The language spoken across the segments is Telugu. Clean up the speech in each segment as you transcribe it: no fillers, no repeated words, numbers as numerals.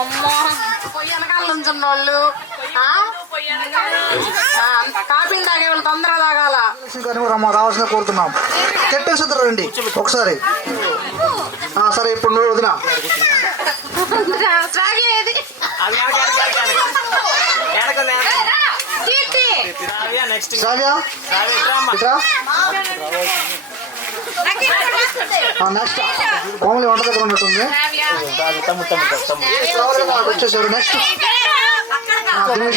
అమ్మా పొయ్యి వెనకాల నుంచున్న వాళ్ళు కాపీలు తాగే వాళ్ళు తొందరగా తాగాల. కావాల్సిన కోరుతున్నాం. కెట్టేసిద్దరు రండి ఒకసారి. సరే ఇప్పుడు నువ్వు వదినా నెక్స్ట్ కోమలి వంట దగ్గర ఉన్నట్టుంది. వచ్చేసారు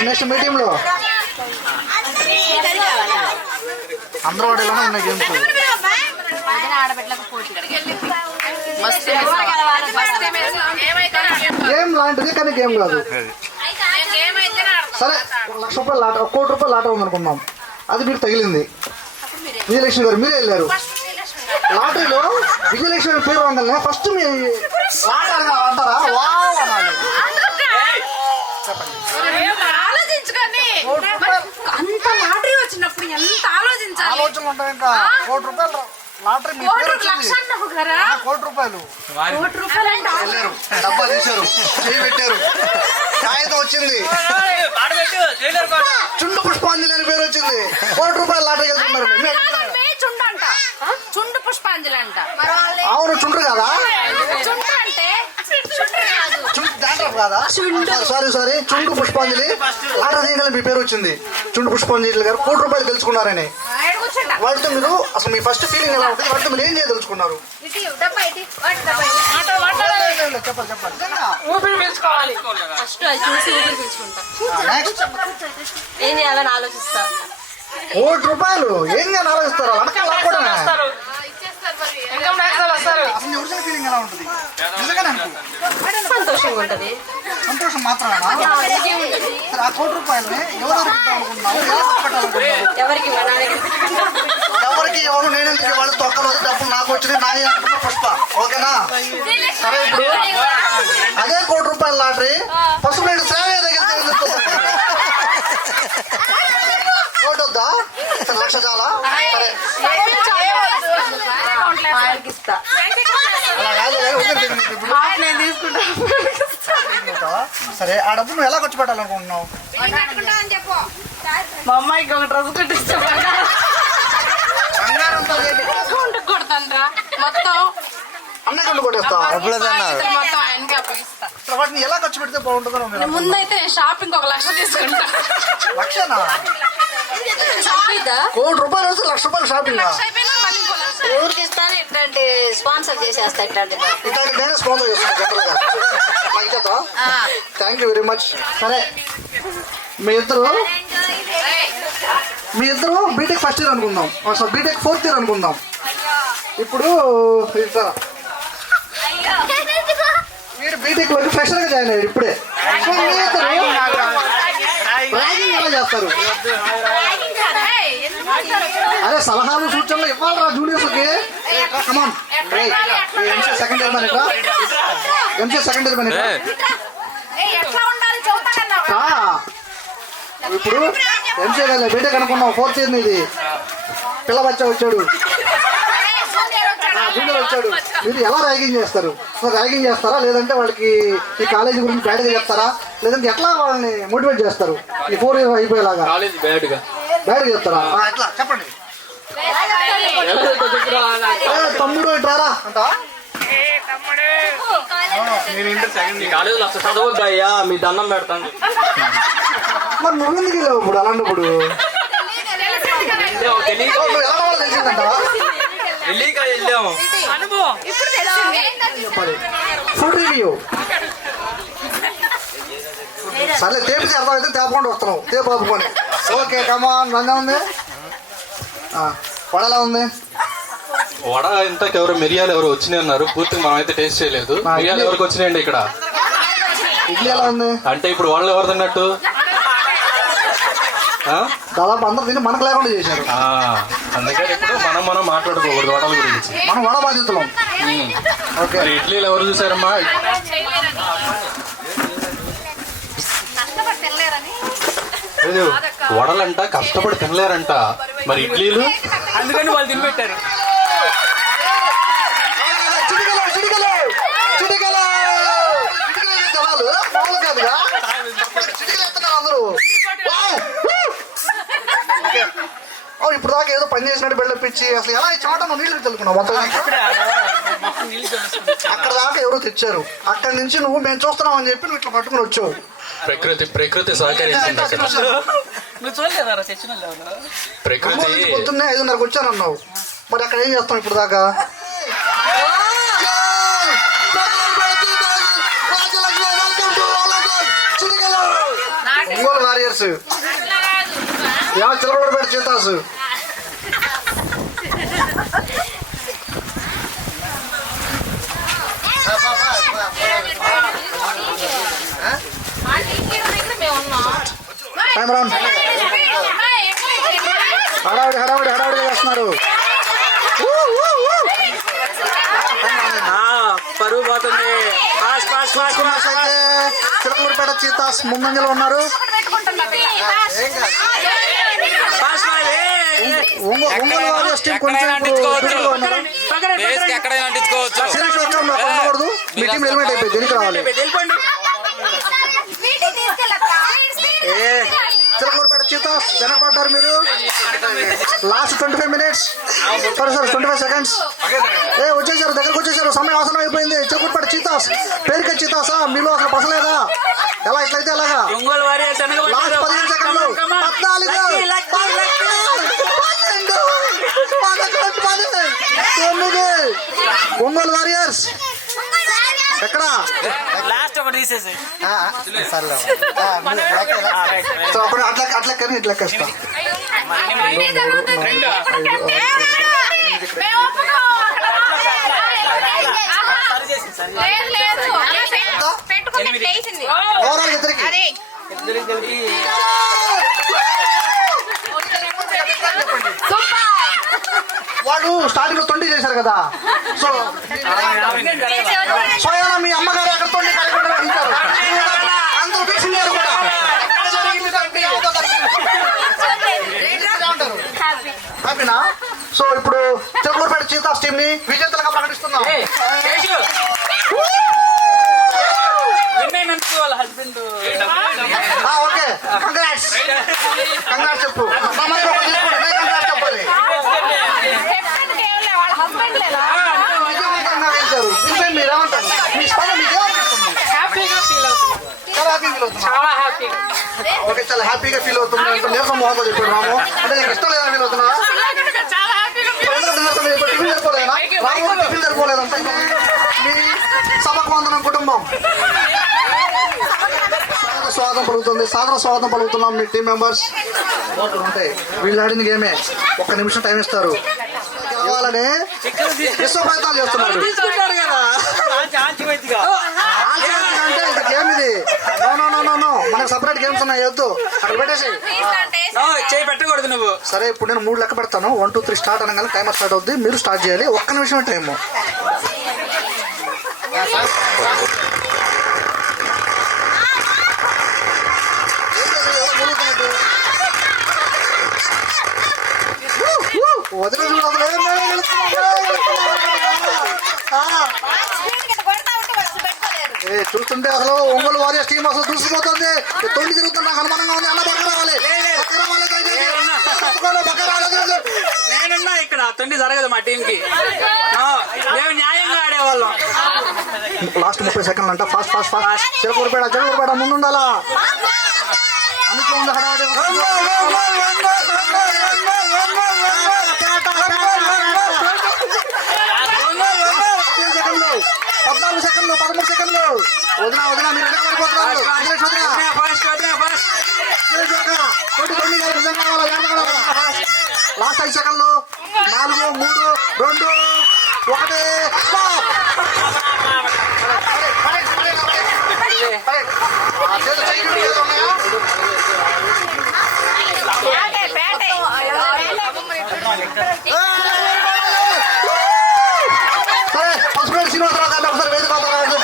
నెక్స్ట్ మీటింగ్ లో అందరూ వాడేలా ఉన్నాయి గేమ్స్. గేమ్ లాంటిది కానీ గేమ్ కాదు. సరే ₹1,00,000 లాట, ₹1,00,00,000 లాట ఉందనుకున్నాం. అది మీరు తగిలింది. విజయలక్ష్మి గారు మీరే వెళ్ళారు లాటరీలో. విజయలక్ష్మి పేరు వంగలనే ఫస్ట్ మీ లాట అంటారా? వావ్ అనాలి. అంత లాటరీ వచ్చినప్పుడు ఎంత ఆలోచించాలి. ఆలోచనలు ఉంటాయి. ఇంకా ₹1,00,00,000 లాటరీ మీ పేరు వచ్చింది. ₹1,00,00,000 వెళ్ళారు, డబ్బా తీశారు, చేయి పెట్టారు, కాగితం వచ్చింది, చుండు పుష్పాంజలి అని పేరు వచ్చింది. ₹1,00,00,000 లాటరీ వెళ్తున్నారు. చుండు పుష్పాంజలి అంట. అవును చుండ్రు కదా, కాదా? సారీ చుండు పుష్పాంజలి లాటరీ తీయగల మీ పేరు వచ్చింది. చుండు పుష్పాంజలి గారు ₹1,00,00,000 గెలుచుకున్నారని. వాటితో మీరు అసలు మీ ఫస్ట్ ఫీలింగ్ ఎలా ఉంటుంది? వాటితో మీరు ఏం చేయదలుచుకున్నారు? ఏం చేయాలని ఆలోచిస్తా. ₹1,00,00,000 ఏం చేయాలని ఆలోచిస్తారు? ఒరిజినల్ ఫీలింగ్ ఎలా ఉంటుంది? నిజంగానే సంతోషంగా ఉంటుంది. సంతోషం మాత్రమేనా? ఆ ₹1,00,00,000 ఎవరికి ఎవరు నేను వాళ్ళు తొక్కలు డబ్బులు నాకు వచ్చినాయి నాని అంటున్నా పుష్ప. ఓకేనా? సరే ఇప్పుడు అదే ₹1,00,00,000 లాటరీ ఫస్ట్ నేను శ్రావ్య దగ్గర ఓటు వద్దా? ₹1,00,000 చాలా. సరే ఆ డబ్బు నువ్వు ఎలా ఖర్చు పెట్టాలనుకుంటున్నావు? మా అమ్మాయికి ఒక డ్రెస్ కట్టిస్తా. కొడతాను మొత్తం అన్నకండు కొట్టేస్తావు. మొత్తం ఆయనకి అప్పగిస్తా. వాటిని ఎలా ఖర్చు పెడితే బాగుంటుందో? ముందైతే నేను షాపింగ్ ఒక 1,00,000 తీసుకుంటా. లక్షనా? ₹1,00,00,000 వస్తే ₹1,00,000 షాపింగ్. ఊరికి ఇస్తాను. ఇట్లాంటి స్పాన్సర్ చేసేస్తా. ఇట్లాంటి నేనే స్పాన్సర్ చేస్తాను జనరల్గా. నాకు చేద్దా? Thank you very much. సరే మీ ఇద్దరు బీటెక్ ఫస్ట్ ఇయర్ అనుకుందాం, బీటెక్ 4th ఇయర్ అనుకుందాం. ఇప్పుడు మీరు బీటెక్ లోకి ఫ్రెషర్ గా జాయిన్ అయ్యారు ఇప్పుడే. ర్యాగింగ్ ఎలా చేస్తారు? అదే సలహాలు సూచనలు ఇవ్వాలరా జూనియర్స్ కి. కమాన్ ఎంసీ సెకండ్ ఇయర్ మేనేటరా, ఎంసీ సెకండ్ ఇయర్ మేనేటరా. ఇప్పుడు ఎంసీ కదా బీటెక్ అనుకున్నాం 4th ఇయర్ ఇది. పిల్ల బచ్చా వచ్చాడు, జూనియర్ వచ్చాడు. మీరు ఎలా ర్యాగింగ్ చేస్తారు? ర్యాగింగ్ చేస్తారా లేదంటే వాళ్ళకి ఈ కాలేజీ గురించి బ్యాడ్గా చెప్తారా లేదంటే ఎట్లా వాళ్ళని మోటివేట్ చేస్తారు? ఈ 4 ఇయర్ అయిపోయేలాగా బ్యాడ్గా చెప్తారా? ఎట్లా చెప్పండి. తమ్ముడు ఇట్రారా అంట. చదవద్దయ్యా మీ దండం పెడతాను. మరి నువ్వెందుకు వెళ్ళావు ఇప్పుడు అలాంటప్పుడు? తెలిసిందంట ఫుడ్ రివ్యూ. సర్లే తేపితే అర్థమైతే తేపకుండా వస్తున్నావు. తేపు ఆపుకొని. Okay come on. రంగా ఉంది. వడ ఎలా ఉంది? వడ ఇంతకు ఎవరు మిరియాలు ఎవరు వచ్చినాయి అన్నారు. పూర్తిగా మనం అయితే టేస్ట్ చేయలేదు. మిరియాలు ఎవరికి వచ్చినాయండి ఇక్కడ? ఇడ్లీ ఎలా ఉంది? అంటే ఇప్పుడు వాళ్ళు ఎవరు తిన్నట్టు? దాదాపు అందరూ తిని మనకు లేకుండా చేశారు. అందుకని ఇప్పుడు మనం మాట్లాడుకోకూడదు వడల గురించి. మనం వడ బాధితులం. ఓకే ఇడ్లీలు ఎవరు చూసారమ్మా? వడలంట కష్టపడి తినలేరంట. మరి ఇడ్లీలు అందుకని వాళ్ళు తినిపెట్టారు. జనాలు పని చేసినట్టు బిల్డప్ ఇచ్చి అసలు ఎలా ఈ చాట నువ్వు నీళ్ళు చల్లుకున్నావు మొత్తం అక్కడ దాకా ఎవరో తెచ్చారు. అక్కడి నుంచి నువ్వు మేము చూస్తున్నాం అని చెప్పి నువ్వు ఇట్లా పట్టుకుని వచ్చావు. ప్రకృతి సహకరించింది అక్కడ. నువ్వు చూడలేదా తెచ్చిన ప్రకృతి పొద్దున్నే 5:30కి వచ్చానన్నావు. మరి అక్కడ ఏం చేస్తాం ఇప్పుడు దాకా? ఒంగోలు వారియర్స్ చిలకూడపేట చీతాసు. హడావిడి చేస్తున్నారు. పరువు పోతుంది. చిలకూడపేట చీతాస్ ముందంజలో ఉన్నారు. ఒంగోలు వారియర్స్ టీం కొంచెం ఉండకూడదు. మీ టీం ఎలిమినేట్ అయిపోయింది. దేనికి రావాలి? చిలకూడపేట చీతాస్ వెనకబడ్డారు మీరు. Last 25 minutes, sorry 25 seconds. వచ్చేసారు, దగ్గరకు వచ్చేసారు. సమయం ఆసనం అయిపోయింది. చిలకూడపేట చీతాస్ పేరుకే చీతాసా? మీలో అసలు పసలేదా? ఎలా ఇట్లయితే ఎలాగా? Last 15 seconds, 14, 12, 9. ఒంగోలు వారియర్స్ ఎక్కడ? లాస్ట్ ఒకటి తీసేసి అట్లా కానీ ఇట్లా కష్టం. ఓవరాల్ ఇద్దరికి వాళ్ళు స్టార్టింగ్ లో 20 చేశారు కదా. సో స్వయాన మీ అమ్మగారు అక్కడ 20 కార్యక్రమం వహించారు. అందరూ ఫిక్సింగ్ కూడా హ్యాపీనా? సో ఇప్పుడు చిలకూడపేట చీతాస్ టీం ని విజేతలుగా ప్రకటిస్తున్నాం. వాళ్ళ హస్బెండ్ ఓకే, కంగ్రాట్స్ చెప్పు. చెప్పాలి. మీరేమంటారు? మీ స్పందన మీకేమనిపిస్తుంది? చాలా హ్యాపీ. ఓకే, చాలా హ్యాపీగా ఫీల్ అవుతుంది. నీరసం మోహన్తో చెప్పాడు రాము. అంటే నీకు ఇష్టం లేదా ఫీల్ అవుతున్నా? టిఫిన్ సరిపోలేదా? రాము టిఫిన్ సరిపోలేదంటే మీ సభకు వందనం కుటుంబం స్వాగతం పలుకుతుంది. సాదర స్వాగతం పలుకుతున్నాం మీ టీం మెంబర్స్. ఉంటాయి వీళ్ళు ఆడిన గేమే. 1 నిమిషం టైం ఇస్తారు. కావాలని విశ్వ ప్రయత్నాలు చేస్తున్నాడు. అంటే ఇది గేమ్ ఇది. నో మనకు సపరేట్ గేమ్స్ ఉన్నాయి. వద్దు అక్కడ పెట్టేసి చేయి పెట్టకూడదు నువ్వు. సరే, ఇప్పుడు నేను 3 లెక్క పెడతాను. 1, 2, 3 స్టార్ట్ అనగానే టైమర్ స్టార్ట్ అవుద్ది. మీరు స్టార్ట్ చేయాలి. 1 నిమిషం టైము. చూస్తుంటే అసలు ఒంగోలు వారియర్స్ టీం అసలు దూసిపోతుంది. 9 జరుగుతుంది. నాకు అనుమానంగా ఉంది. అన్న పక్క రావాలి. నేనున్నా ఇక్కడ 9 జరగదు మా టీం కి. మేము న్యాయంగా ఆడేవాళ్ళం. లాస్ట్ 30 సెకండ్లు అంట. ఫాస్ట్ చిలకూడపేట ముందుండాలా? అనుకోండి హడావిడి. 14 సెకండ్లు 13 సెకండ్లు. వదినా మీరు వెనక పడిపోతున్నారు. లాస్ట్ 5 సెకండ్లు. 4, 3, 2, 1 స్టాప్. సరే, పసుపేట శ్రీనివాసరావు గారిని ఒకసారి వేదిక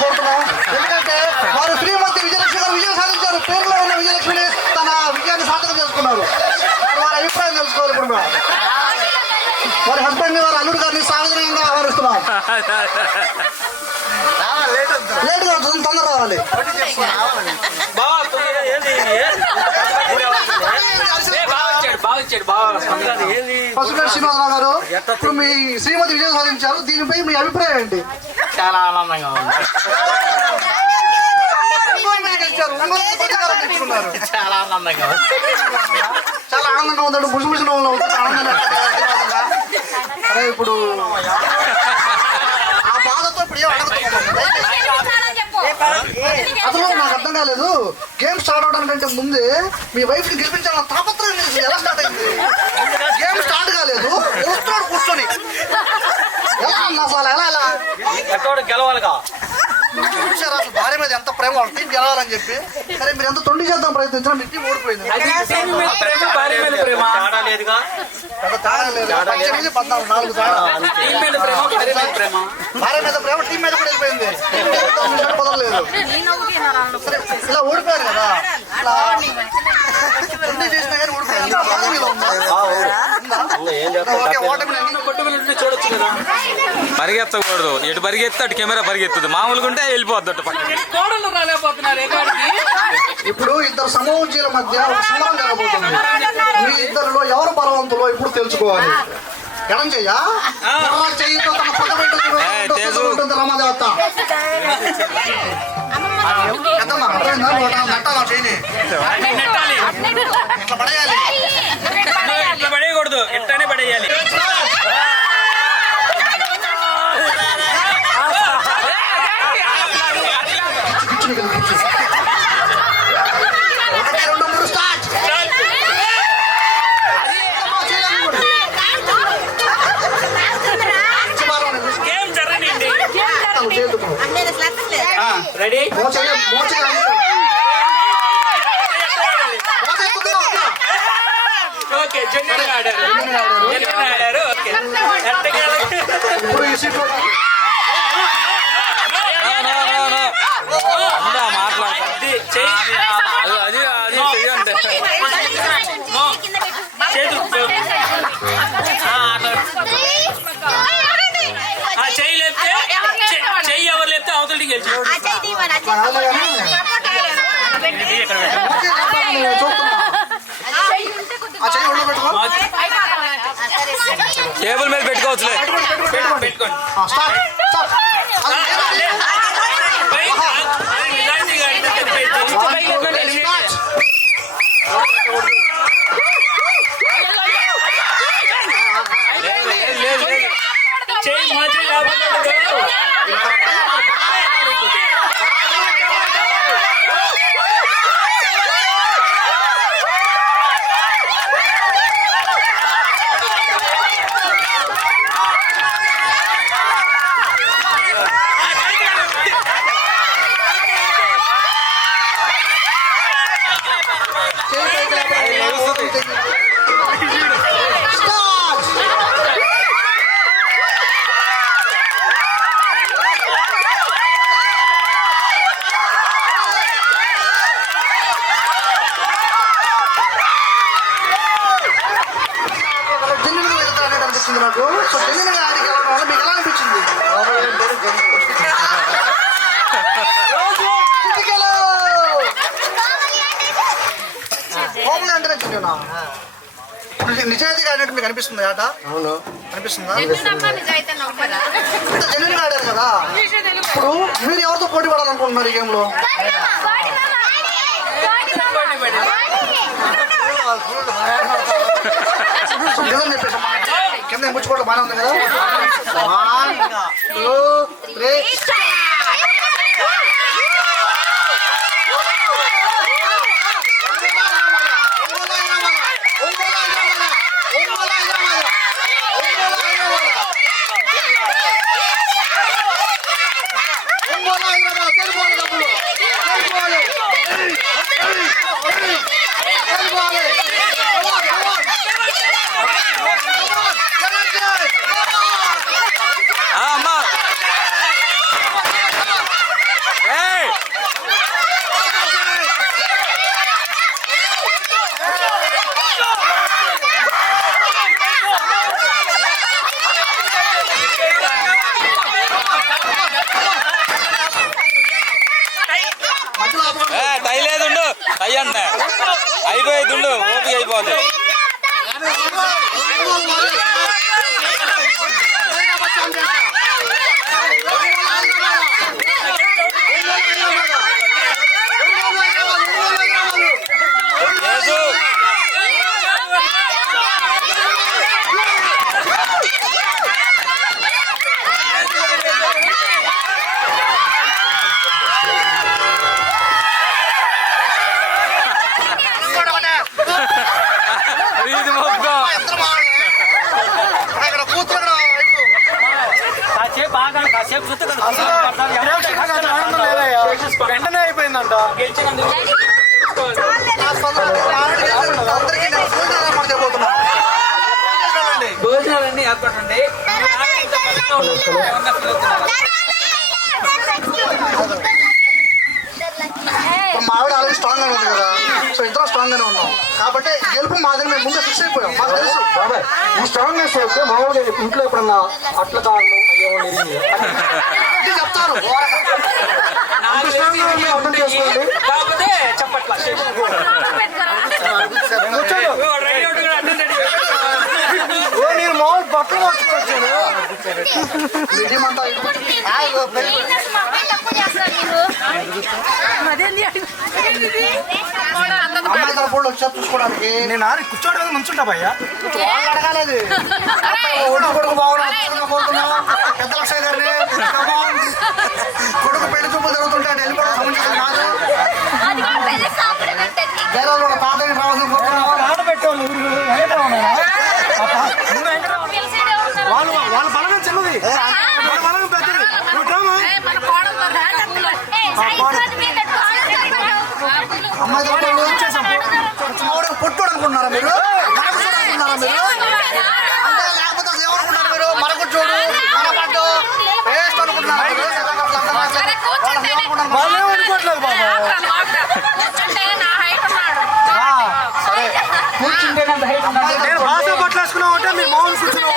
కోరుతున్నాం. ఎందుకంటే వారు శ్రీమతి విజయలక్ష్మి గారు విజయం సాధించారు. పేరులో ఉన్న విజయలక్ష్మిని తన విజయాన్ని సార్థకం చేసుకున్నారు. వారి అభిప్రాయం తెలుసుకోవాలి. ఇప్పుడు మేము వారి హస్బెండ్ వారి అల్లుడు గారిని సాధారణంగా ఆహ్వానిస్తున్నాం. లేట్ గా తొందర రావాలి. బాగా పసుపు శ్రీనివాసరావు గారు, ఇప్పుడు మీ శ్రీమతి విజయం సాధించారు, దీనిపై మీ అభిప్రాయం ఏంటి? చాలా ఆనందంగా ఉంది. చాలా ఆనందంగా ఉంది. చాలా ఆనందంగా ఉందండి. బుషుబుషు అరే ఇప్పుడు ఆ బాధతో ఇప్పుడు ఏం అడగదు. అసలు నాకు అర్థం కాలేదు, గేమ్ స్టార్ట్ అవడానికంటే ముందే మీ వైఫ్ ని గెలిపించాలన్న తాపత్రయం ఎలా స్టార్ట్ అయింది? గేమ్ స్టార్ట్ కాలేదు, వస్తున్నాడు కూర్చొని ఎలా అన్నా అసలు ఎలా గెలవాలిగా చూసారా అసలు భార్య మీద ఎంత ప్రేమ, వాళ్ళ టీం గెలవాలని చెప్పి. సరే మీరు ఎంత తొండి చేద్దాం ప్రయత్నించినా మీ టీం ఓడిపోయింది. పెద్ద తేడా లేదు, 18, 14, 4 తేడా. భార్య మీద ప్రేమ టీం మీద కూడా వెళ్ళిపోయింది. కుదరలేదు. సరే ఇలా ఓడిపోయారు కదా, ఇలా తొండి చేసినా కానీ ఓడిపోయారు. చూడొచ్చు కదా. పరిగెత్తకూడదు, ఎటు పరిగెత్తే అటు కెమెరా పరిగెత్తుంది, మామూలుగా ఉంటే వెళ్ళిపోద్ది అటు పక్కన. కోడలు రాలేకపోతున్నారు. ఇప్పుడు ఇద్దరు సమూహీల మధ్య ఒక సమరం జరగబోతుంది. మీ ఇద్దరిలో ఎవరు బలవంతులో ఇప్పుడు తెలుసుకోవాలి. ఎడం చెయ్యా చెయ్యితో తన ఉంటుంది రమాదేవత నట్టాలా చేయని ఇట్లా పడేయాలి. ఇట్లా పడేయకూడదు, ఇట్లానే పడేయాలి. రెడీ? ఓకే, జెన్యున్ ఆడారు. ఓకే, మాట్లాడుతుంది అది చెయ్యండి. చెయ్యి లేపితే చెయ్యి ఎవరు లేపితే అవతల గెలిచి. టేబుల్ మీద పెట్టుకోవచ్చులే. పెట్టుకోండి. చెయ్యి మా చెయ్యి నాకు. సో జెన్యున్ ఆడికి వెళ్ళడం వల్ల మీకు ఎలా అనిపించింది? కోపం అంటేనే జెన్యునా? నిజాయితీగా ఆడినట్టు మీకు అనిపిస్తుంది ఆట? అవును, అనిపిస్తుందా? ఇంత జెన్యున్ గా ఆడారు కదా, ఇప్పుడు మీరు ఎవరితో పోటీ పడాలనుకుంటున్నారు ఈ గేమ్ లో? కింద ముచ్చుకోవడం బాగానే ఉంది కదా. 1, 2, 3 అమ్మా టై లేదుండు, టై అంటే అయిపోయేది, ఓపిక అయిపోద్ది. ఇది మొక్క వెంటనే అయిపోయిందంట. భోజనాలన్నీ ఏర్పడండి. మా ఆవిడ ఆల్రెడీ స్ట్రాంగ్ గానే ఉంది కదా, సో ఇద్దరు స్ట్రాంగ్ గానే ఉన్నాం కాబట్టి గెలుపు మాది. మేము ముందే ఫిక్స్ అయిపోయాం, మాకు తెలుసు. ఈ స్ట్రాంగ్నెస్ అయితే మామూలుగా ఇంట్లో ఎప్పుడన్నా అట్ల కాళ్ళు అయ్యో ఇది చెప్తారు. అర్థం చేసుకోండి. కాకపోతే చెప్పట్లా నేను మామూలు బట్టలు మార్చుకోవచ్చాను. నిజమంతా అమ్మాయి తరపుడు వచ్చారు చూసుకోవడానికి. నేను ఆరి కూర్చోవడం నుంచుంటా భయ్యా. వాళ్ళు అడగాలేదు. ఒడ్డు కొడుకు బాగున్నా పెద్ద లక్ష గారిని కొడుకు పెళ్లి చూపులు జరుగుతుంటే అటు వెళ్ళిపోవడం సమంజసం కాదు. జైల్లో తాతయ్య రావాల్సిన కోరుకున్నావా? ఆట పెట్టాను వాళ్ళ బలమే చిన్నది, వాళ్ళ బలమే పెద్దది. అమ్మాయి తరపుడు పొట్టుడు అనుకుంటున్నారా మీరు? మనకు అనుకుంటున్నారా మీరు? అంటే లేకపోతే ఏమనుకుంటారు మీరు? మనకు చూడు మన పట్టు వేస్ట్ అనుకుంటున్నారా మీరు? వాళ్ళకి ఏమనుకుంటారు? వాళ్ళు ఏమనుకోవట్లేదు బాబా. సరే కూర్చుంటేనంత హైట్ అమ్మాయి నేను తరపుడు బాగా బట్టలు వేసుకున్నావు అంటే మీరు మామూలు కూర్చున్నావు.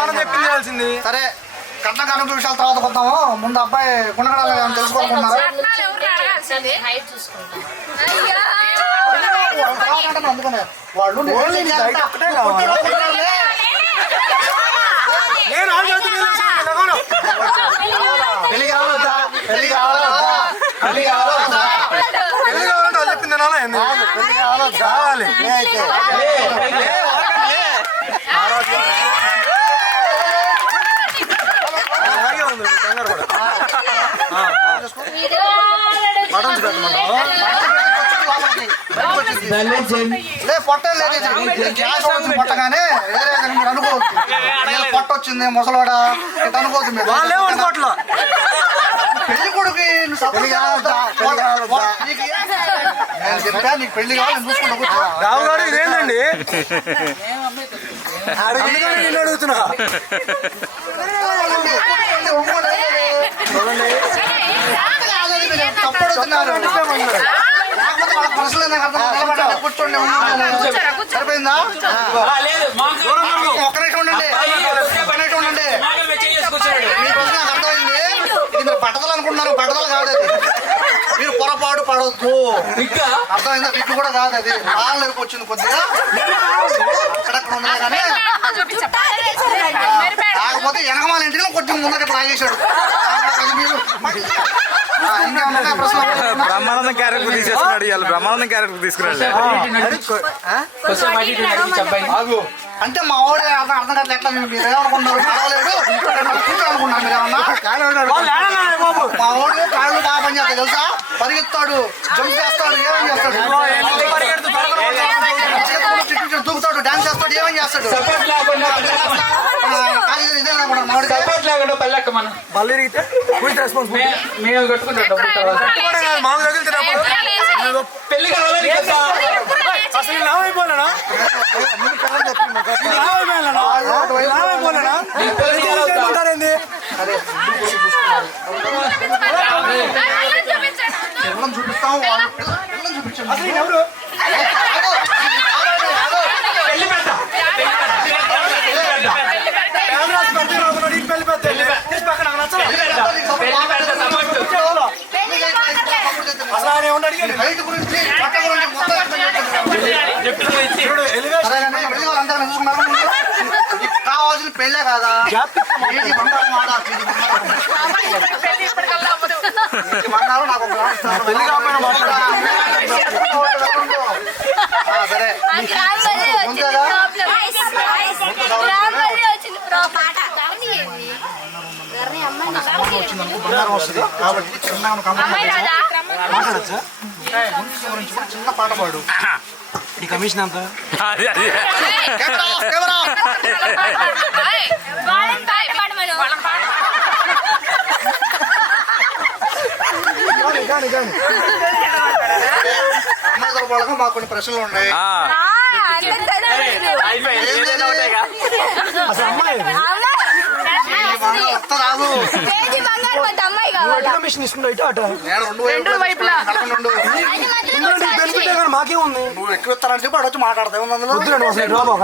మనం చెప్పింది చేయాల్సింది. సరే కట్న కానుక విషయాల తర్వాత కొద్దాము. ముందు అబ్బాయి గుణగణాలు తెలుసుకోవాలనుకున్నారా? అందుకనే వాళ్ళు ఓన్లీ నీ height ఒక్కటే కావాలా? నేను ఆడ పెళ్లి కావాలొద్దా? పెళ్లి కావాలొద్దా? పెళ్లి కావాలొద్దా? పెళ్లి కావాలంటే వాళ్ళు చెప్పింది తినాలా ఏంది? పెళ్లి కావాలొద్దా? కావాలి. అయితే అలాగే ఉంది కంగారు కూడా. మటన్స్ పెట్టమంటావా? లే పొట్టే లేదు గ్యాస్ వచ్చింది పొట్టగానే వేరే మీరు అనుకోవద్దు. ఇలా పొట్ట వచ్చింది ముసలోడా ఇట్లా అనుకోవద్దు మీరు. వాళ్ళు ఏమనుకోవట్లా. పెళ్లి కొడుకు నేను చెప్పా నీకు పెళ్లి కావాలి నేను చూసుకుంటా కూర్చో. రావు గారు ఇదేంటండి? అందుకని నేను అడుగుతున్నా. తప్పడుతున్నారు లేకపోతే వాళ్ళ ప్రశ్నలు నాకు అర్థం కాదు. నిలబడండి, కూర్చోండి సరిపోయిందా? లేదు ఒక్క నిమిషం ఉండండి, ఒక్క నిమిషం ఉండండి. కూర్చోండి. మీ ప్రశ్న నాకు అర్థమైంది. ఇది మీరు పట్టదలు అనుకుంటున్నారు, పట్టదలు కాదు అది. మీరు పొరపాటు పడవద్దు. ఇంకా అర్థమైందా? ఇట్లు కూడా కాదు అది. వాళ్ళ ఎరుపు వచ్చింది కొద్దిగా అక్కడక్కడ ఉంది కానీ కాకపోతే వెనకమాల ఇంటికి కొద్దిగా ముందర ఇప్పుడు ఆగేశాడు. అది మీరు ఇంకేమన్నా ప్రశ్న? బ్రహ్మానందం క్యారెక్టర్ తీసేస్తున్నాడు ఇవాళ. బ్రహ్మానందం క్యారెక్టర్ తీసుకున్నాడు. ఆగు. అంటే మా వాడు అర్థం అర్థం కాదు. ఎట్లా మీరు ఏమనుకున్నారు? పడవలేడు అనుకున్నారు మీరు ఏమన్నా? మా వాడు కాళ్ళు బాగా పని చేస్తాడు తెలుసా? పరిగెత్తాడు, జంప్ చేస్తాడు, ఏమేం చేస్తాడు, దూకుతాడు, డాన్స్ చేస్తాడు, ఏమేం చేస్తాడు. లేకుండా పల్లెక్క మనం మళ్ళీ ఇరిగితే రెస్పాన్సిబిలిటీ. మేము కట్టుకుంటాం డబ్బులు తర్వాత. మామూలు తగిలితే డబ్బులు. పెళ్లి కావాలని కదా. అసలు నేను లావ్ అయిపోలేనా? నేను లావ్ అయిపోయానా? లావ్ అయిపోలేనా? చేయమంటారేంది? పిల్లలు చూపిస్తాం, వాళ్ళు పిల్లలు చూపించండి. అసలు ఈయన ఎవరు? పెళ్లి పెద్ద కెమెరాస్ పెడితే రాకున్నాడు, ఈ పెళ్లి పెద్ద. తీసి పక్కన నాకు నచ్చలేదు. అసలు ఆయన ఏమన్నా అడిగాడు? పెళ్ళే కాదా కేజీ బంగారం ఆడా, కేజీ బంగారం నాకు ఒక గ్రాము ఇస్తారు. పెళ్లి కాకపోయినా మాట్లాడాలి. సరే ముందేగా బంగారం వస్తుంది కాబట్టి చిన్న మాట్లాడచ్చా గురించి కూడా చిన్న పాట పాడు. ఈ కమిషన్ అంతా అది అది కానీ అమ్మాయి వాళ్ళకి మాకు కొన్ని ప్రశ్నలు ఉన్నాయి. అసలు అమ్మాయి వస్తా రాదు ఎటు కమిషన్ ఇస్తుందో ఇటు అట నేను రెండు వైపులా బెనిఫిట్ కానీ మాకేముంది. నువ్వు ఎక్కువ ఇస్తారని చెప్పి అడొచ్చి మాట్లాడతావు అందులో. వద్దులేండి అసలు డ్రామా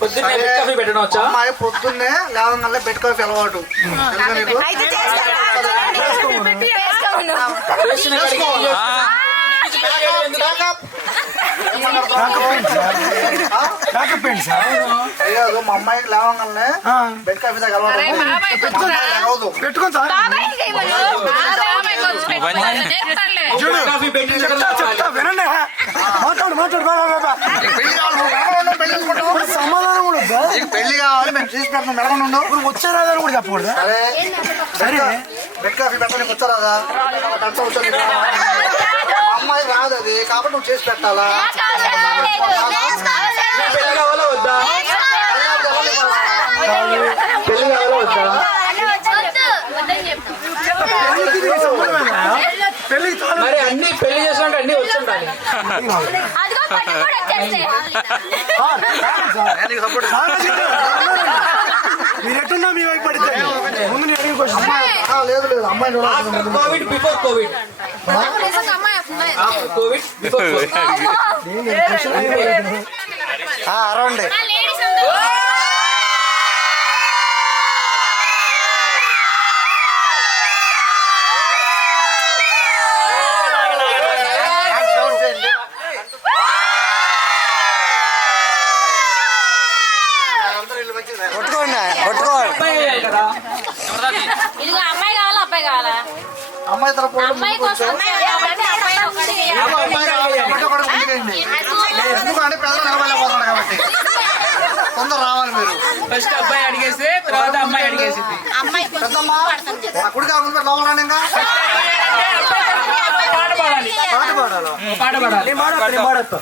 పొద్దున్నే బెడ్ కాఫీ పెట్టడం వచ్చా? అమ్మాయి పొద్దున్నే లేవగానే బెడ్ కాఫీ అలవాటు తెలుసా నీకు? బ్యాకప్ ఏంటి సార్? అయ్యాదు మా అమ్మాయికి లేవగానే బెడ్ కాఫీ దగ్గర అలవాటు. లేవదు. పెట్టుకోండి సార్. బెడ్ కాఫీ పెట్టించడం చెప్తా వినండి. మాట్లాడు పెళ్లి కావాలి నువ్వు మెడగొండు, పెళ్లి చేసుకుంటావు. సమాధానం కూడా వద్దా? నీకు పెళ్లి కావాలి మేము చేసి పెడతాం మెడగొండు. ఇప్పుడు వచ్చారాదని కూడా చెప్పకూడదా? సరే సరే బెడ్ కాఫీ పెట్టడానికి వచ్చారాదా? అంతా వచ్చాను. మా అమ్మాయి రాదు అది కాబట్టి నువ్వు చేసి పెట్టాలా? పెళ్లి కావాలా వద్దా? పెళ్లి కావాలా వద్దా? పెళ్ళికి దీనికి సంబంధమేనా? పెళ్ళికి తాళి మరి అన్ని పెళ్లి చేసినాక అన్ని వచ్చి ఉండాలి. నీకు సపోర్ట్ మీరు ఎట్టున్నా మీ వైపు పడితే ముందు నేను అడిగిన క్వశ్చన్. లేదు అమ్మాయి చూడాల్సింది ముందు. Covid before Covid, after Covid before Covid. అరవండి అబ్బాయి కదా. ఇదిగో అమ్మాయి కావాలా అబ్బాయి కావాలా? అమ్మాయి తరపు అమ్మాయి కోసం కాబట్టి అబ్బాయి ఒకటి ఎందుకంటే పెద్దలు నిలబడలేకపోతున్నాడు కాబట్టి తొందర రావాలి మీరు. ఫస్ట్ అబ్బాయి అడిగేస్తే తర్వాత అమ్మాయి అడిగేసింది. అమ్మాయి పెద్దమ్మ ఆ కుడికి ముందు లోపల రండి. ఇంకా పాట పాడాలి. పాట పాడాలా? పాట పాడాలి. నేను మాడతా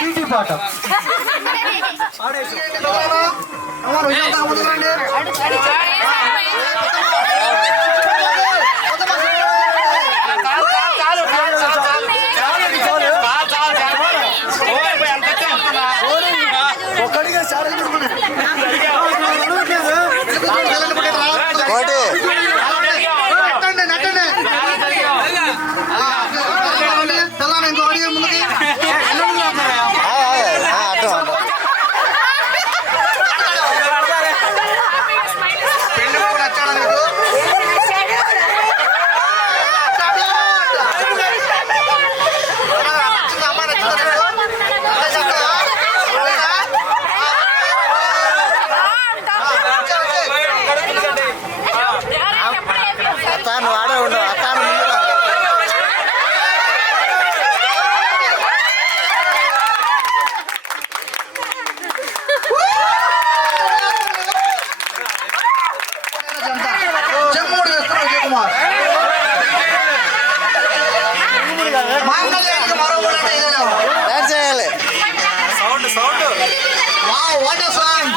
టీటీ పాట అమ్మ నువ్వు ఇదంతా ముందు రండి. ఒక్కడిగా చాలా నెట్టండి నెట్టండి పిల్లలు ఇంకో అడిగే ముందుకి పెళ్లి కూడా నచ్చాడా నీకు? నచ్చిందా? అమ్మాయి నచ్చిందా నీకు? అత్తాను ఆడే ఉండు అత్తాను ముందు రా. చెమ్ముడు వేస్తున్నాడు విజయ్ కుమార్. మాంగళ్యానికి మరో ఊరు అంటే ఇదే లేవా? చేయాలి. Wow what a song.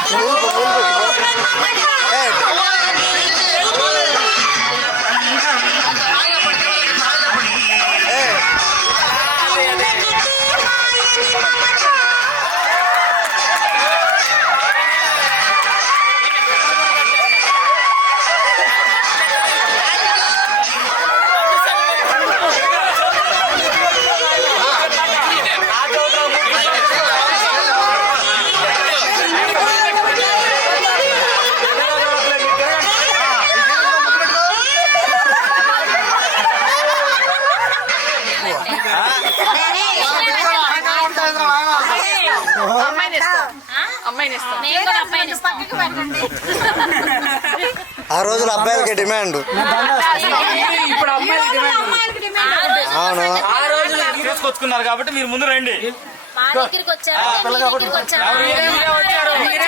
అమ్మాయిని ఇస్తాం. ఆ రోజులు అబ్బాయిలకి డిమాండ్. ఇప్పుడు అమ్మాయిలకి డిమాండ్. అవును, ఆ రోజులు తీసుకొచ్చుకున్నారు కాబట్టి మీరు ముందు రండి. మా దగ్గరికి వచ్చారు, మీ దగ్గరికి వచ్చారు. మీరే వచ్చారు. మీరే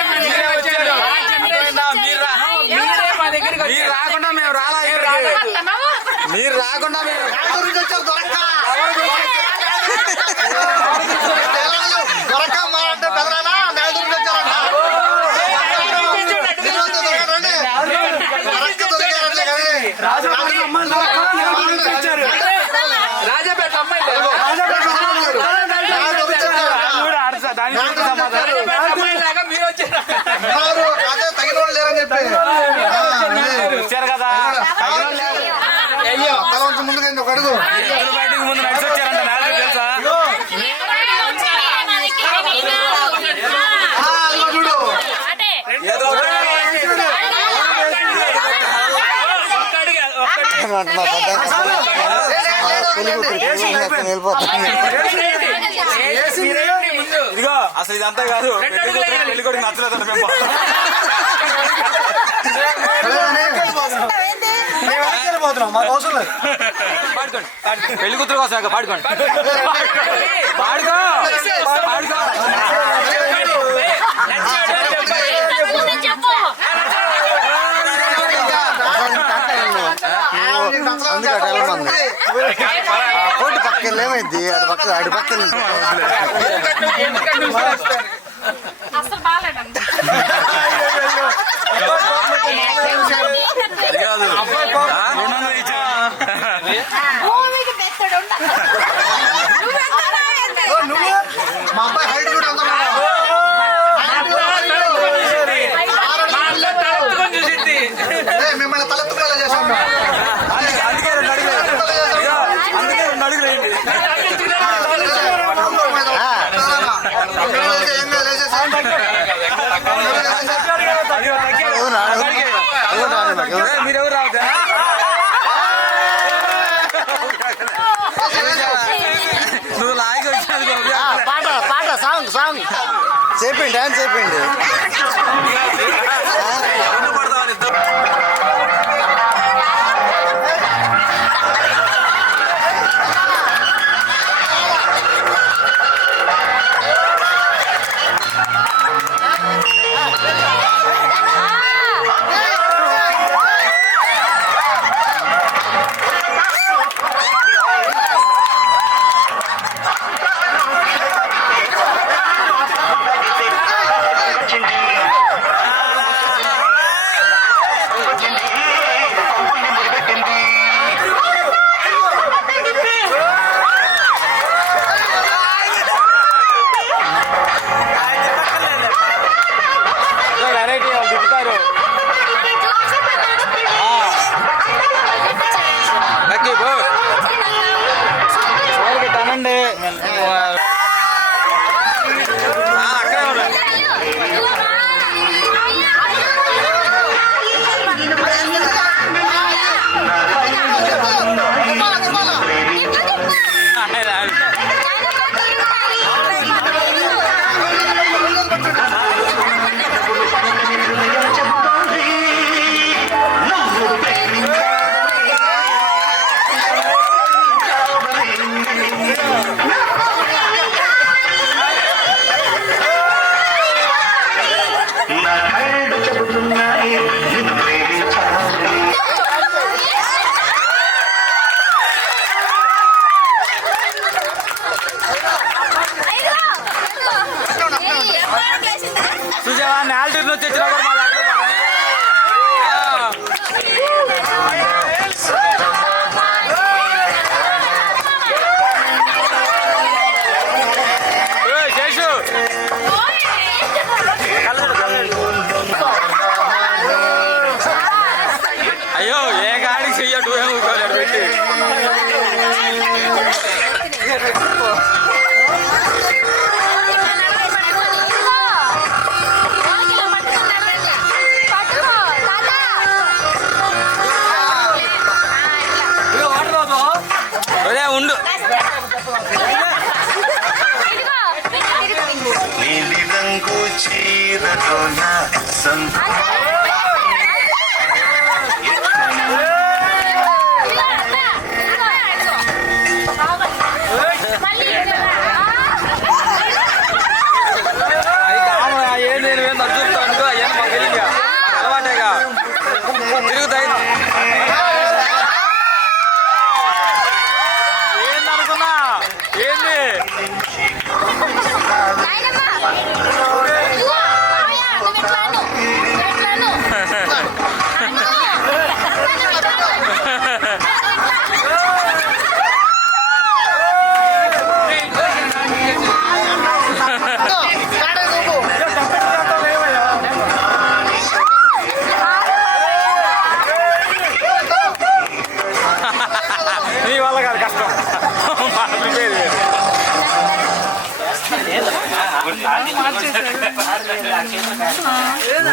మా దగ్గరికి వచ్చారు. రాకుండా మేము రాలా. మీరు రాకుండా మేము రాజాపేట అమ్మాయి లాగా మీరు వచ్చారు. అదే తగిన వాళ్ళు లేరని చెప్పి వచ్చారు కదా. అయ్యో తల కొంచెం ముందుగా ఒక అడుగు. బయటకు ముందు నడిచి వచ్చారంట. నాకు తెలుసా? చూడు ఏదో ఇదిగో అసలు ఇదంతా కాదు. పెళ్లి కొడుకు నచ్చలేదంట. మేము మాకు అవసరం లేదు. పాడుకోండి. పెళ్లి కూతురు కోసం పాడుకోండి. పాడుకో పాడుకో. కోటి పక్కన ఏమైంది? అడి పక్కన అసలు బాగాలేదండి. మా అబ్బాయి హైట్ కూడా అంత మిమ్మల్ని తలెత్తుకోలే చేశాం. అందుకే రెండు అడుగులు వేయండి. మీరెవరు రావద్దా? నువ్వు లాగి వచ్చాను. పాట పాట సాంగ్ సాంగ్ చేయండి, డాన్స్ చేయండి.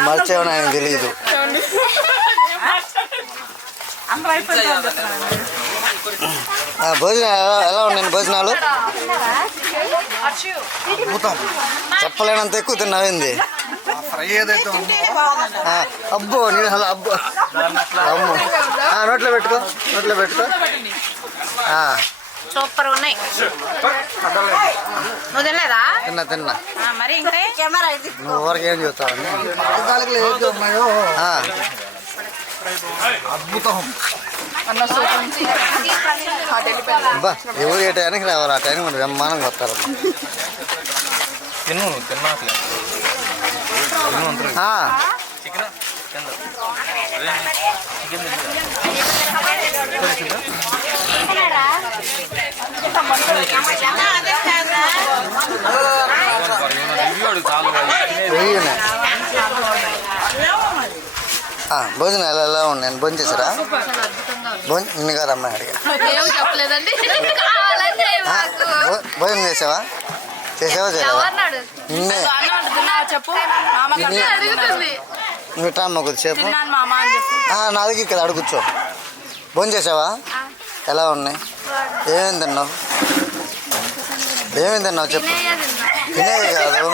మర్చేవని ఆయన తెలియదు. అందరూ అయిపోయింది. భోజనాలు ఎలా ఉన్నాయి? భోజనాలు అద్భుతం. చెప్పలేనంత ఎక్కువ తిన్నావింది. ఫ్రై ఏదైతే ఉందో అబ్బో నేను అసలు అబ్బో అమ్మో నోట్లో పెట్టుకో, నోట్లో పెట్టుకో. సూపర్ ఉన్నాయి. నువ్వు తినలేదా? తిన్నా తిన్నా. మరి ఇంకా నువ్వు ఊరికి ఏం చూస్తావని. పాలకాలకులు ఏదైతే ఉన్నాయో అద్భుతం. అబ్బా ఎవరు ఏ టైంకి రావాలి ఆ టైంకి మనం బ్రహ్మాండంగా వస్తారు. తిను తిన్నాట్లే భోజనాలు ఎలా ఉన్నాయి? భోజనం చేశారా? నిన్ను కాదు అమ్మాయి అడిగా. భోజనం చేసావా? చేసావా చేయలేవా? నిన్నే నువ్వు టామ్మ కొద్దిసేపు నా దగ్గర కదా అడుగుచ్చో. భోజనం చేసావా? ఎలా ఉన్నాయి? ఏమేమి తిన్నావు? ఏమేమి తిన్నావు చెప్పు. తినేవి కాదు,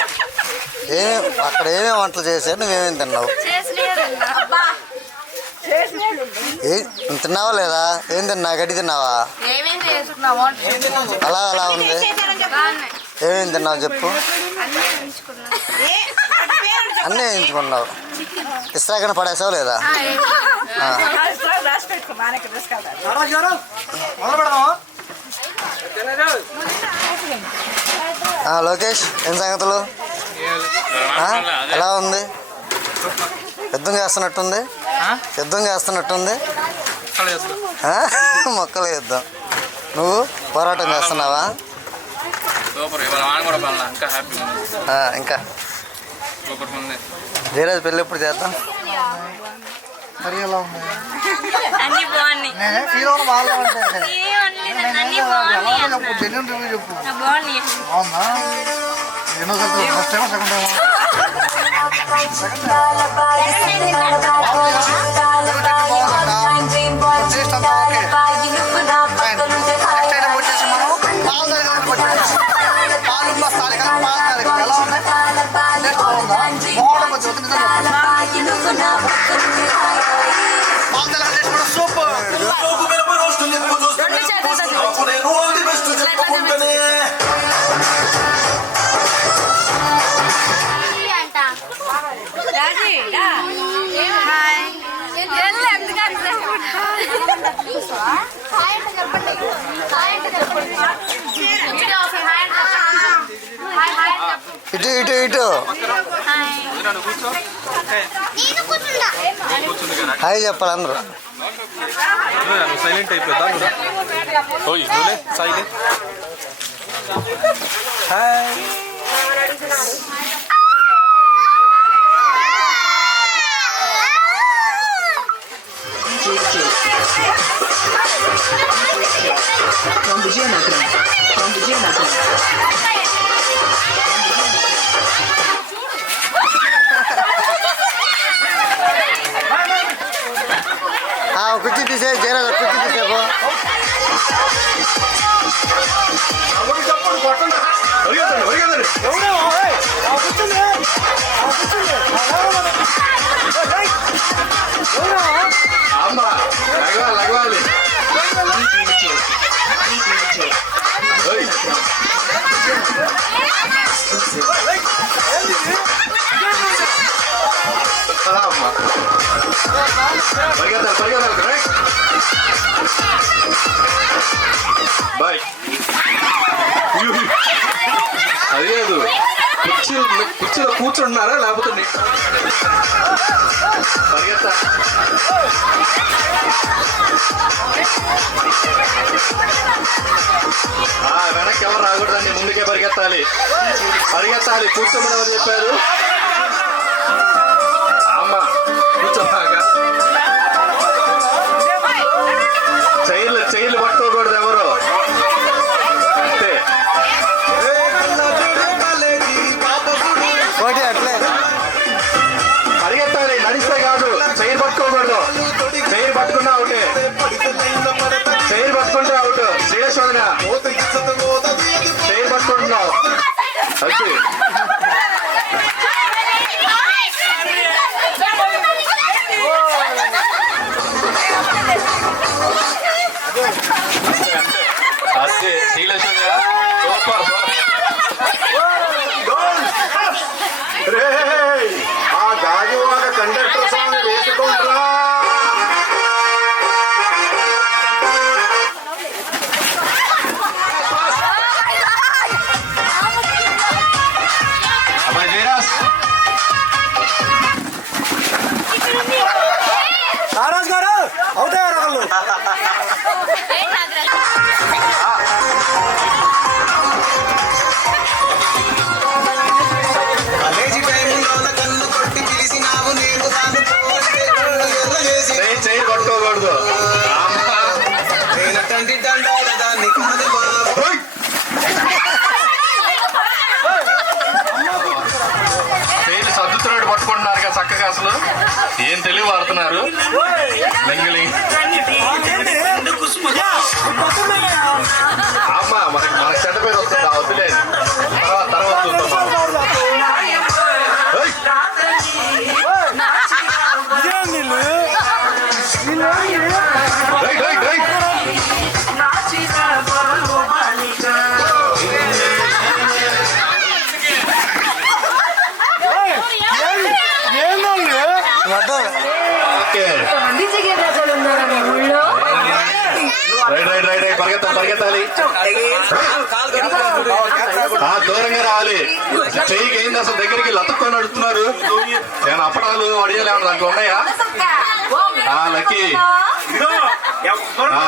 అక్కడ ఏమేమి వంటలు చేశారు, నువ్వేమేమి తిన్నావు? తిన్నావా లేదా? ఏం తిన్నా? గడ్డి తిన్నావా? అలా అలా ఉంది. ఏమేమి తిన్నావు చెప్పు. అన్నీ వేయించుకున్నావు. ఇస్తాకన పడేసావు లేదా? లోకేష్ ఏం సంగతులు? ఎలా ఉంది? యుద్ధం చేస్తున్నట్టుంది. యుద్ధం చేస్తున్నట్టుంది. మొక్కల యుద్ధం. నువ్వు పోరాటం చేస్తున్నావా? ఇంకా ధీరజ్ పెళ్ళి ఎప్పుడు చేద్దాం? మరి ఎలా ఉంది? అన్ని బాగున్నాయి. నేనే ఫీల్ అవును వాళ్ళు అంటే చెప్పు, జెన్యున్ రివ్యూ చెప్పు. బాగున్నాయి. అవునా? ఎన్నోసారి first time second time? Taste అంతా ఓకే. నెక్స్ట్ ఐటమ్ వచ్చేసి మనం పాలు పాలు మస్తాలి కదా, పాలు ఎలా ఉన్నాయి? టేస్ట్ బాగుందా? బాగుండా కొంచెం పాలు తెలగా టేస్ట్ కూడా సూపర్. ఇటు ఇటు ఇటు హాయ్ చెప్పాలి అందరూ. సైలెంట్ అయిపోద్దా? Silent hi. కుర్చీ తీసే జయరాజు, కుర్చీ తీసేపో. లగవాలి పరిగెత్తాలి పరిగెత్తాలి కరెక్ట్. బాయ్. అది లేదు, కుర్చీలో కూర్చుంటున్నారా లేకపోతే పరిగెత్తా. వెనక్కి ఎవరు రాకూడదండి, ముందుకే పరిగెత్తాలి. పరిగెత్తాలి. కూర్చోమని ఎవరు చెప్పారు? అమ్మా కూర్చోమాక. చైర్లు పట్టుకోకూడదు ఎవరు. అంతే. ఒకటి అట్లే నడవాలి, నడిస్తే కాదు. చైర్ పట్టుకోకూడదు. చైర్ పట్టుకున్నా అవుటే. చైర్ పట్టుకుంటే అవుట్. శ్రీయశోధన చైర్ పట్టుకుంటున్నావు. అది అదే శ్రీలక్ష్మి సూపర్. రే ఆ గాజువాడ కండక్టర్ స్వామి వేసుకుంటారా. అబ్బాయి జయరాజ్ నారాజ్ గారు అవుతారు వాళ్ళు. చైర్ పట్టుకోకూడదు. పేర్లు సర్దుతున్నట్టు పట్టుకుంటున్నారు కదా చక్కగా. అసలు ఏం తెలివి వాడుతున్నారు. లింగలింగ్ అమ్మా మనకి చెడ్డ పేరు వస్తుంది. వద్దులేదు, తర్వాత చూద్దాం. Right right right. Okay right right right right. పరిగెత్తాలి. దూరంగా రావాలి. చెయ్యికి ఏంది అసలు దగ్గరికి లతుక్కొని అడుగుతున్నారు. నేను అప్పడాలు వడియాలు ఏమన్నా దాంట్లో ఉన్నాయా? లక్కీ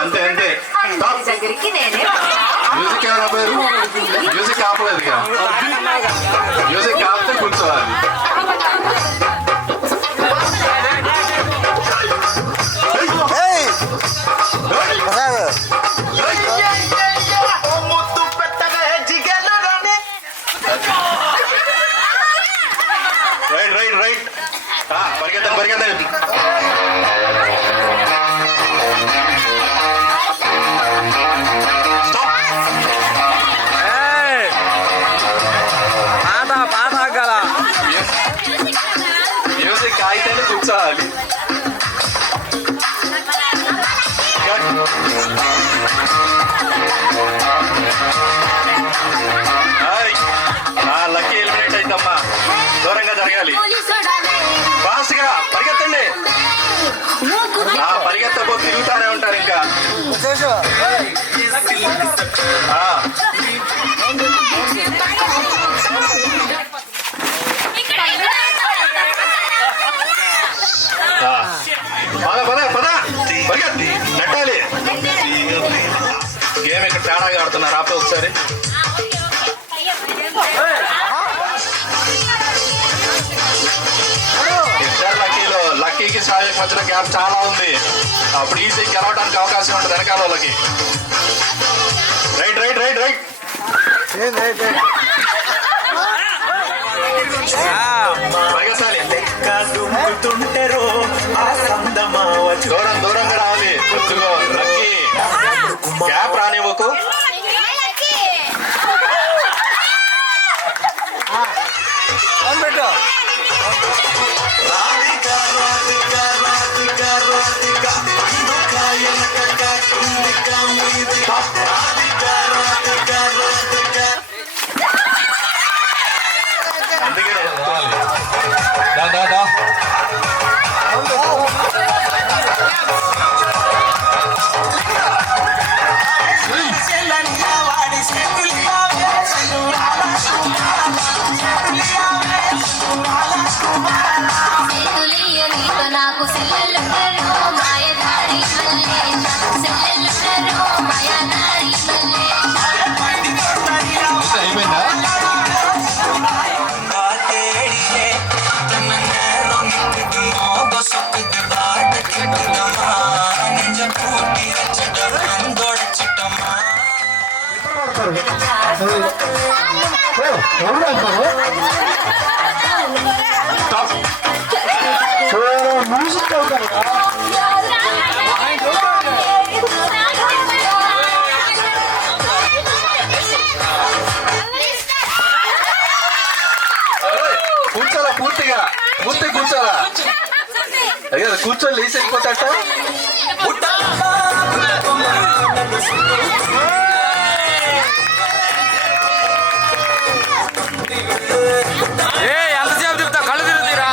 అంతే అంతే. మ్యూజిక్ ఏమైనా పేరు? మ్యూజిక్ ఆపలేదు. మ్యూజిక్ ఆపితే కూర్చోవాలి. Right right right. పరిగెత్తండి. పాట ఆగాల. మ్యూజిక్ ఆగితేనే కూర్చోవాలి. లక్కీ ఎలిమినేట్ అయిద్దమ్మా. దూరంగా జరగాలి. ఫాస్ట్ గా పరిగెత్తండి. పరిగెత్తబోతు తిరుగుతానే ఉంటారు ఇంకా. పద పరిగెత్తి నెట్టాలి. గేమ్ ఇక్కడ తేడాగా ఆడుతున్నారు. ఆపే ఒకసారి. లక్కీకి సాయికి మధ్యలో గ్యాప్ చాలా ఉంది. అప్పుడు ఈజీ గెలవడానికి అవకాశం ఉంటుంది వెనకాల వాళ్ళకి. Right right right right. పరిగెత్తాలి. దూరంగా రావాలి. కొద్దిగా లక్కీ గ్యాప్ రానివ్వకు. అందుకే మ్యూజిక్ అవుతారు కూర్చోాలా పూర్తిగా కూర్చోాలా అయ్యో కూర్చొని లేచి వెళ్ళిపోతాట ఎంతసేపు తిరుగుతా కళ్ళు తిరుగుతీరా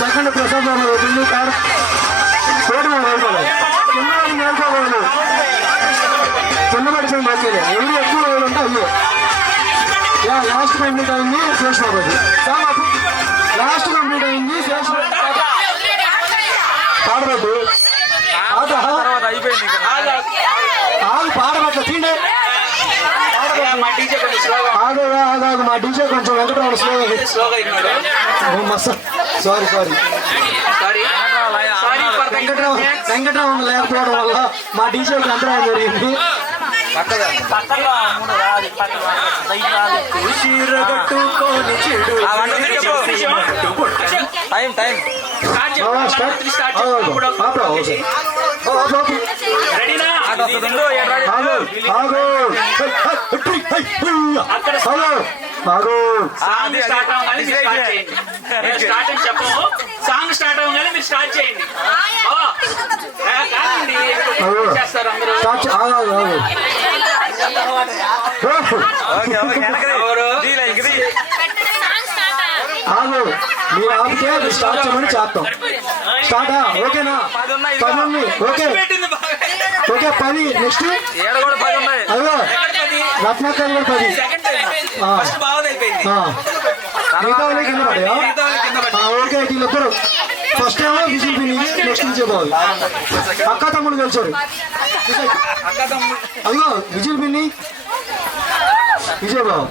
సెకండ్ ప్రసాద్ బాబు కార్ చిన్న పడిపోయి మంచిది ఎవరు ఎక్కువ ఉంటే అయ్యో లాస్ట్ 5 minutes అయింది శేష్ బాబు లాస్ట్ కంప్లీట్ అయింది. పాడబట్టు తర్వాత అయిపోయింది ఇంకా. పాడబట్ల తీండే మా డీజే కొంచెం స్లోగా ఆగు మా డీజే కొంచెం వెంకటరమణ స్లోగా అయినాడు. సారీ సారీ ఫర్ వెంకటరమణ లేకపోవడం వల్ల మా డీజేకి అంతరాయం జరిగింది. టైం అక్కడ స్టార్ట్ అవ్వగానే స్టార్ట్ అని చెప్పము. సాంగ్ స్టార్ట్ అవ్వగానే మీరు స్టార్ట్ చేయండి. కాదండి చేస్తారు అందరూ. మీరు ఆపితే స్టార్ట్ చేయమని చేస్తాం. స్టార్టా? ఓకేనా? 10 ఉంది. ఓకే 10. నెక్స్ట్ అదో రత్నాకర్ 10. మిగతా వాళ్ళకి కింద పడ్డాయా? ఓకే వీళ్ళిద్దరు ఫస్ట్ ఏమో విజిల్ పిన్ని, నెక్స్ట్ విజయ్ బాబు. అక్క తమ్ముడు కలిసారు. అదిగో విజిల్ పిన్ని విజయ్ బాబు.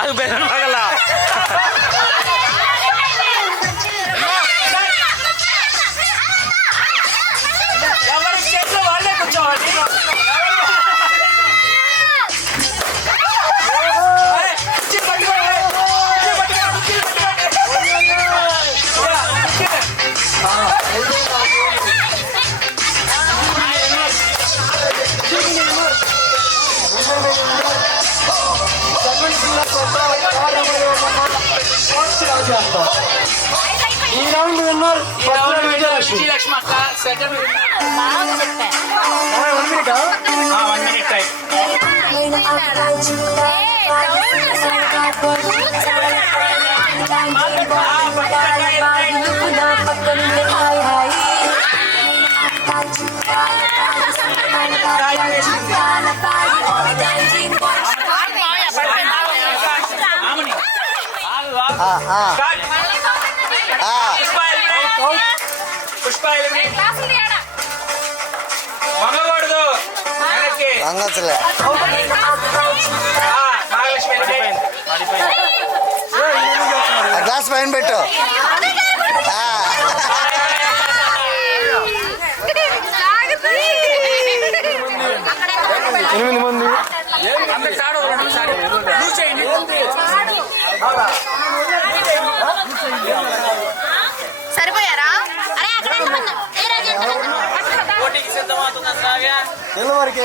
అది బెదర్ పగల ఎవరి చేతిలో వాళ్ళే కూర్చోవాలి. ఈ రౌండ్ విన్నర్ విజయలక్ష్మి అక్క. Second 1 minute time. మంగళవాడు అంగచ్చులే మహాలక్ష్మి ఆ గ్లాస్ గ్లాస్ పైన పెట్టు. ఎనిమిది మంది సరిపోయారా? అరే అక్కడ తెల్లవారికి